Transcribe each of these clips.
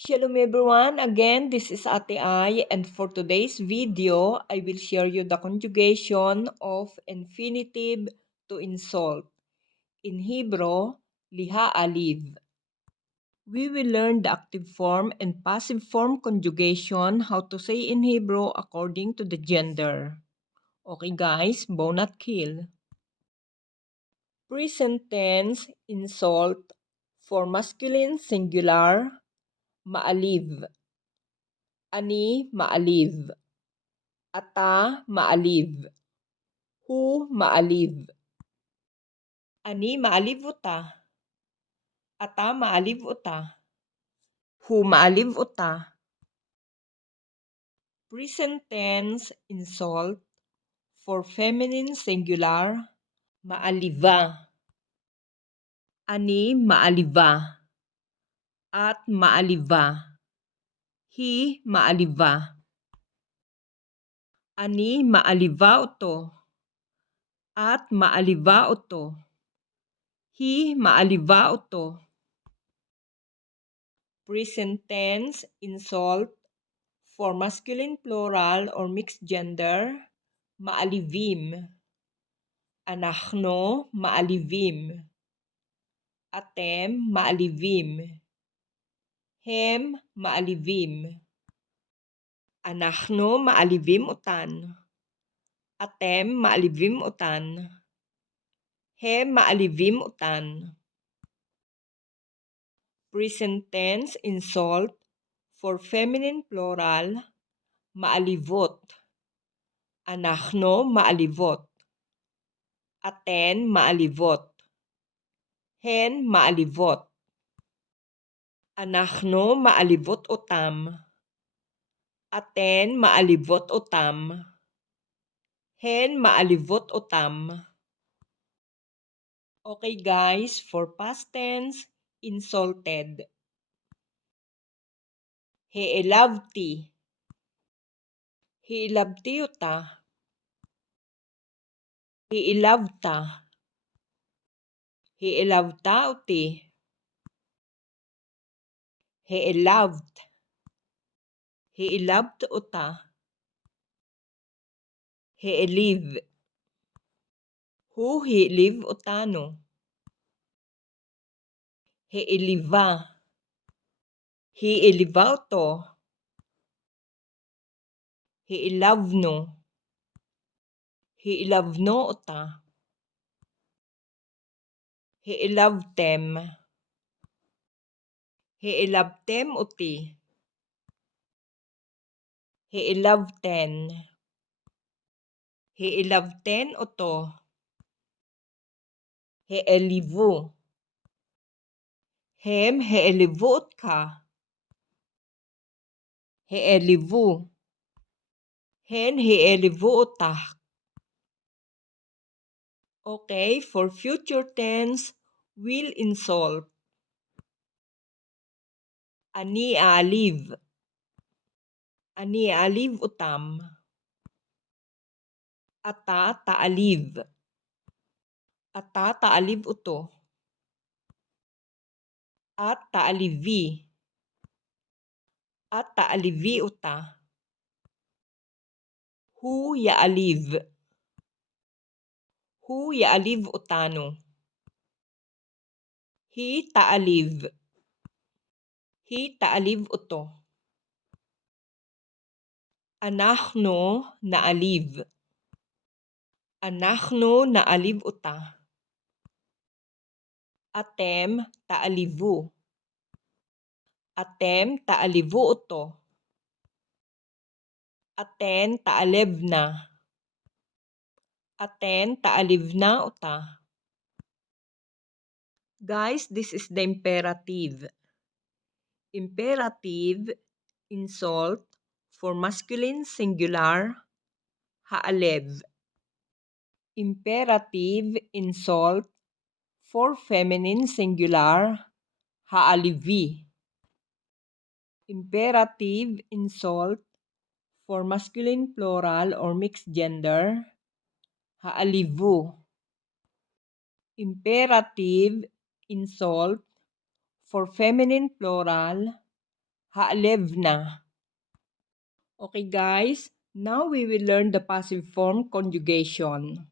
Shalom everyone, again this is Ate Ai, and for today's video, I will share you the conjugation of infinitive to insult. In Hebrew, liha aliv. We will learn the active form and passive form conjugation, how to say in Hebrew according to the gender. Okay guys, bow not kill. Present tense insult for masculine singular, maaliv. Ani maaliv. Ata maaliv. Hu maaliv. Ani maaliv uta. Ata maaliv uta. Hu maaliv uta. Present tense insult for feminine singular, maaliva. Ani maaliva. At maaliva. Hi maaliva. Ani maaliva uto. At maaliva uto. Hi maaliva uto. Present tense insult for masculine plural or mixed gender, maalivim. Anachno maalivim. Atem maalivim. Hem maalivim. Anachno maalivim utan. Atem maalivim utan. Hem maalivim utan. Present tense insult for feminine plural, maalivot. Anachno maalivot. Aten maalivot. Hen maalivot. Anachno maalivot otam. Aten maalivot otam. Hen maalivot otam. Okay guys, for past tense, insulted. Heelavti. Heelavti uta. Heelavta. Heelavta uti. Heelavt. Heelavt uta. Heeliv. Hu heeliv utano. Heeliva. Heeliva uto. Heelavno. Heelavno uta. Heelavtem. Heelavtem uti. Heelavten. Heelavten uto. Heelivu. Hem heelivu utka. Heelivu. Hen heelivu utak. Okay, for future tense, will insult. Ani aaliv. Ani aaliv utam. Ata taaliv. Ata taaliv uto. At taalivi. At taalivi uta. Hu yaaliv. Hu yaaliv utano. Hi taaliv. Hi taaliv uto. Anachno naaliv. Anachno naaliv uta. Atem taalivu. Atem taalivu uto. Aten taalevna. Aten taalivna uta. Guys, this is the imperative. Imperative insult for masculine singular, haalev. Imperative insult for feminine singular, haalivi. Imperative insult for masculine plural or mixed gender, haalivu. Imperative insult for feminine plural, haalevna. Okay guys, now we will learn the passive form conjugation.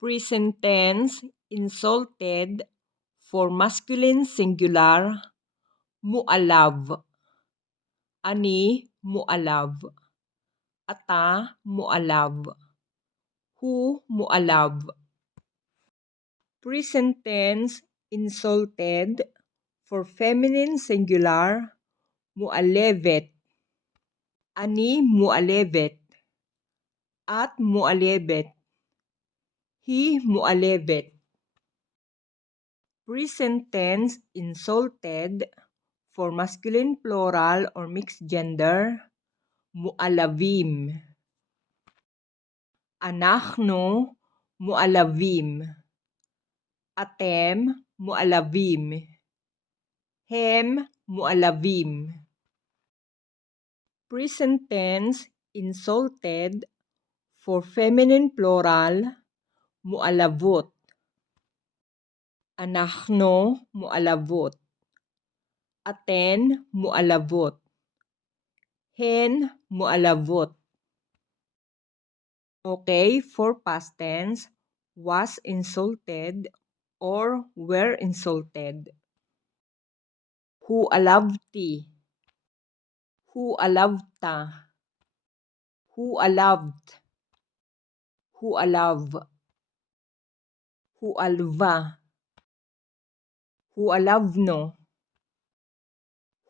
Present tense, insulted, for masculine singular, mualav. Ani, mualav. Ata, mualav. Hu, mualav. Present tense, insulted, for feminine singular, mualevet. Ani, mualevet. At, mualevet. He, mualevet. Present tense, insulted, for masculine plural or mixed gender, mualavim. Anachno, mualavim. Atem, mualavim. Hem, mualavim. Present tense, insulted, for feminine plural, mualavot. Anachno, mualavot. Aten, mualavot. Hen, mualavot. Okay, for past tense, was insulted or were insulted. Who alavti? Who alavta? Who alavt? Who alav? Who alva? Who alavno?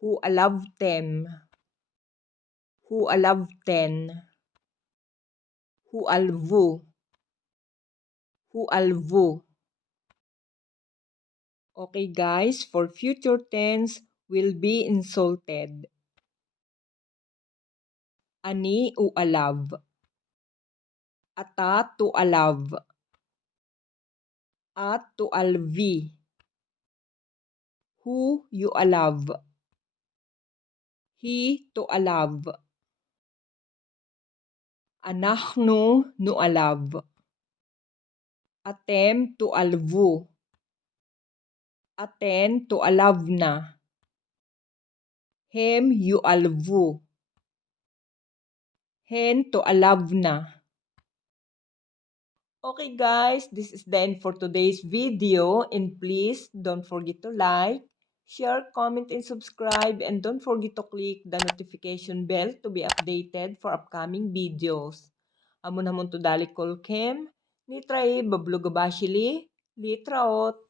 Who alavtem? Who alavten? Who alvu? Who alvu? Okay guys, for future tense will be insulted. Ani u alav. Ata tu alav. At tu alvi. Who you alav. He to alav. Anachnu nu alav. Atem to alvu. Aten to alavna. Hem yu alvu. Hen to alavna. Okay guys, this is the end for today's video, and please don't forget to like, share, comment, and subscribe, and don't forget to click the notification bell to be updated for upcoming videos. Amon hamon to dali kolkem, nitrae bablugabashili, litraot.